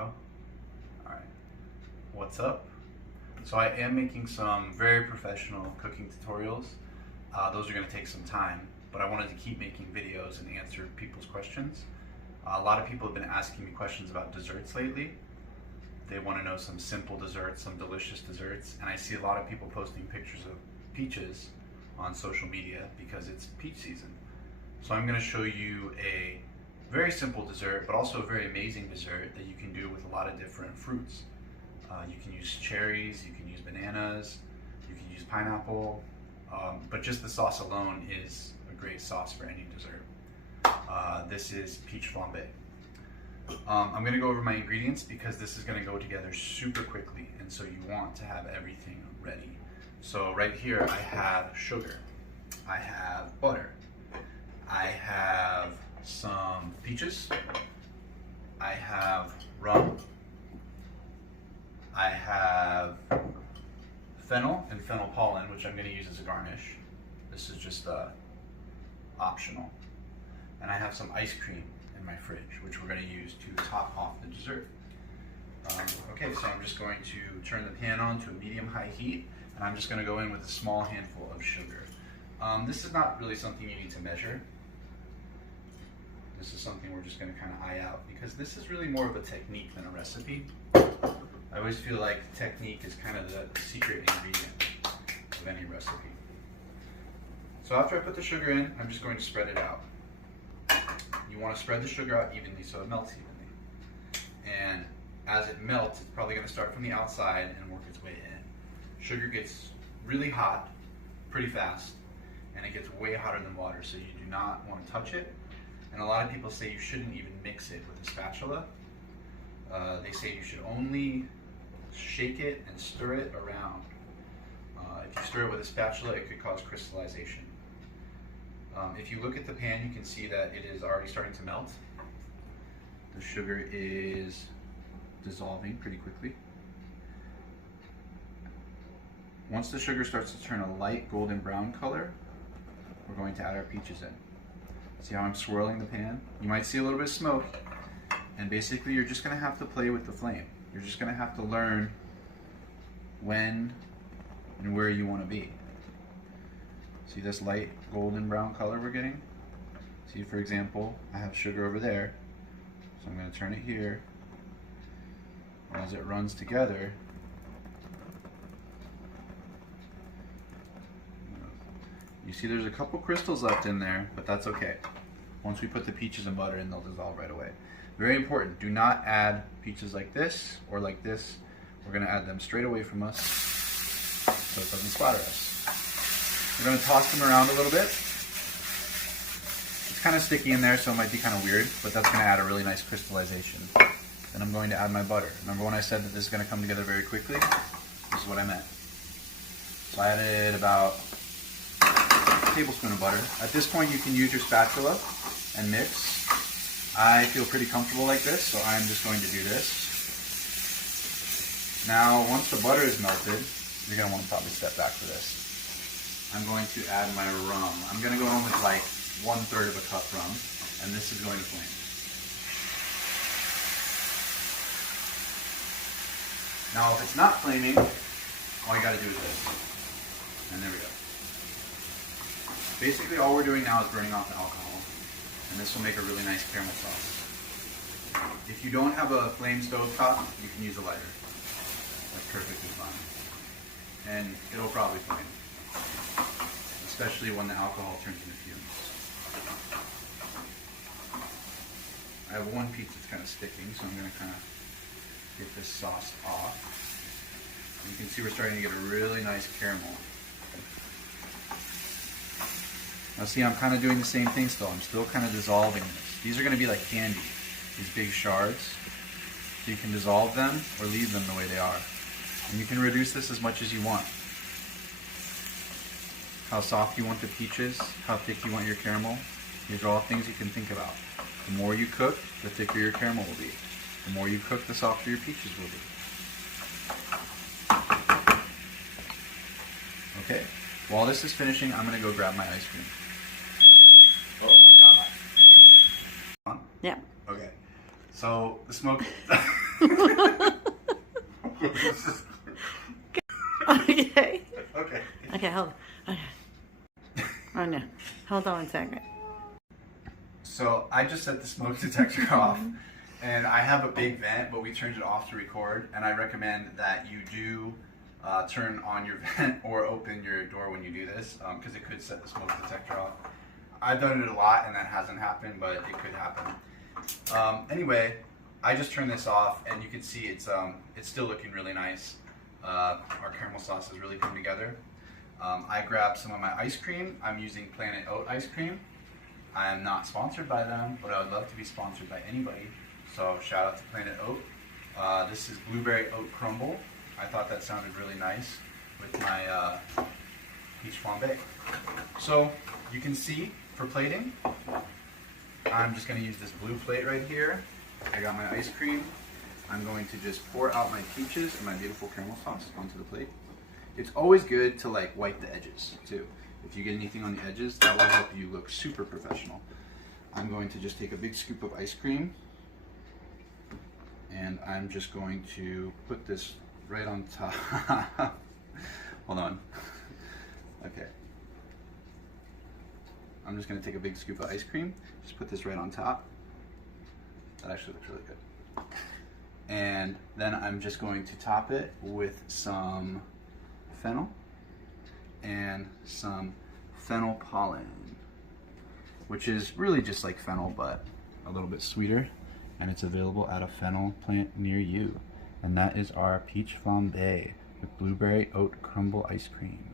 intro. Alright, what's up? So I am making some very professional cooking tutorials. Those are going to take some time, but I wanted to keep making videos and answer people's questions. A lot of people have been asking me questions about desserts lately. They want to know some simple desserts, some delicious desserts, and I see a lot of people posting pictures of peaches on social media because it's peach season. So I'm going to show you a very simple dessert, but also a very amazing dessert that you can do with a lot of different fruits. You can use cherries, you can use bananas, you can use pineapple, but just the sauce alone is a great sauce for any dessert. This is peach flambe. I'm going to go over my ingredients because this is going to go together super quickly, and so you want to have everything ready. So right here I have sugar, I have butter, I have some peaches, I have rum, I have fennel and fennel pollen, which I'm going to use as a garnish. This is just optional. And I have some ice cream in my fridge, which we're going to use to top off the dessert. Okay, so I'm just going to turn the pan on to a medium-high heat, and I'm just going to go in with a small handful of sugar. This is not really something you need to measure. This is something we're just going to kind of eye out because this is really more of a technique than a recipe. I always feel like technique is kind of the secret ingredient of any recipe. So after I put the sugar in, I'm just going to spread it out. You want to spread the sugar out evenly so it melts evenly. And as it melts, it's probably going to start from the outside and work its way in. Sugar gets really hot pretty fast, and it gets way hotter than water, so you do not want to touch it. And a lot of people say you shouldn't even mix it with a spatula. They say you should only shake it and stir it around. If you stir it with a spatula, it could cause crystallization. If you look at the pan, you can see that it is already starting to melt. The sugar is dissolving pretty quickly. Once the sugar starts to turn a light golden brown color, we're going to add our peaches in. See how I'm swirling the pan? You might see a little bit of smoke, and basically you're just going to have to play with the flame. You're just going to have to learn when and where you want to be. See this light golden brown color we're getting? See, for example, I have sugar over there, so I'm going to turn it here. And as it runs together, you see there's a couple crystals left in there, but that's okay. Once we put the peaches and butter in, they'll dissolve right away. Very important, do not add peaches like this or like this. We're going to add them straight away from us so it doesn't splatter us. We're going to toss them around a little bit. It's kind of sticky in there, so it might be kind of weird, but that's going to add a really nice crystallization. Then I'm going to add my butter. Remember when I said that this is going to come together very quickly? This is what I meant. So I added about a tablespoon of butter. At this point you can use your spatula and mix. I feel pretty comfortable like this, so I'm just going to do this. Now once the butter is melted, you're going to want to probably step back for this. I'm going to add my rum. I'm going to go in with like 1/3 of a cup rum, and this is going to flame. Now if it's not flaming, all you got to do is this. And there we go. Basically all we're doing now is burning off the alcohol, and this will make a really nice caramel sauce. If you don't have a flame stove top, you can use a lighter. That's perfectly fine. And it'll probably flame, especially when the alcohol turns into fumes. I have one piece that's kind of sticking, so I'm going to kind of get this sauce off. And you can see we're starting to get a really nice caramel. Now see, I'm kind of doing the same thing still. I'm still kind of dissolving this. These are going to be like candy, these big shards. So you can dissolve them or leave them the way they are. And you can reduce this as much as you want. How soft you want the peaches, how thick you want your caramel. These are all things you can think about. The more you cook, the thicker your caramel will be. The more you cook, the softer your peaches will be. Okay, while this is finishing, I'm going to go grab my ice cream. Oh my god. Yeah. Okay, so the smoke... Okay. Okay. Okay, hold on. Okay. Oh no. Hold on 1 second. So I just set the smoke detector off, and I have a big vent, but we turned it off to record, and I recommend that you do turn on your vent or open your door when you do this, because it could set the smoke detector off. I've done it a lot and that hasn't happened, but it could happen. Anyway, I just turned this off, and you can see it's still looking really nice. Our caramel sauce has really come together. I grabbed some of my ice cream. I'm using Planet Oat ice cream. I am not sponsored by them, but I would love to be sponsored by anybody. So shout out to Planet Oat. This is blueberry oat crumble. I thought that sounded really nice with my peach flambe. So you can see for plating, I'm just going to use this blue plate right here. I got my ice cream. I'm going to just pour out my peaches and my beautiful caramel sauce onto the plate. It's always good to like wipe the edges too. If you get anything on the edges, that will help you look super professional. I'm going to just take a big scoop of ice cream, and I'm just going to put this right on top. Hold on. Okay. I'm just going to take a big scoop of ice cream, just put this right on top. That actually looks really good. And then I'm just going to top it with some fennel and some fennel pollen, which is really just like fennel but a little bit sweeter, and it's available at a fennel plant near you. And that is our peach flambe with blueberry oat crumble ice cream.